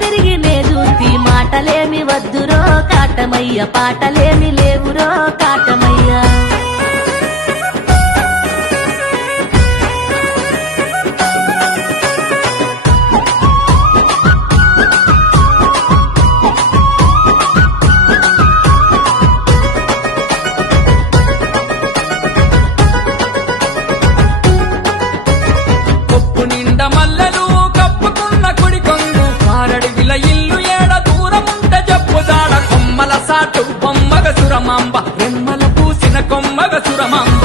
తిరిగి నే చూసి మాటలేమి వద్దురో కాటమయ్య పాటలేమి లేవురో కాటమయ్య కొప్పు నిండా మల్లెలు కప్పుకున్న కుడి కొంగు కారడివిల ఇల్లు ఏడ దూరముంటే చెప్పుదాడ కొమ్మల సాటు బొమ్మగ సురమాంబ రెమ్మల పూసిన కొమ్మగ సురమాంబ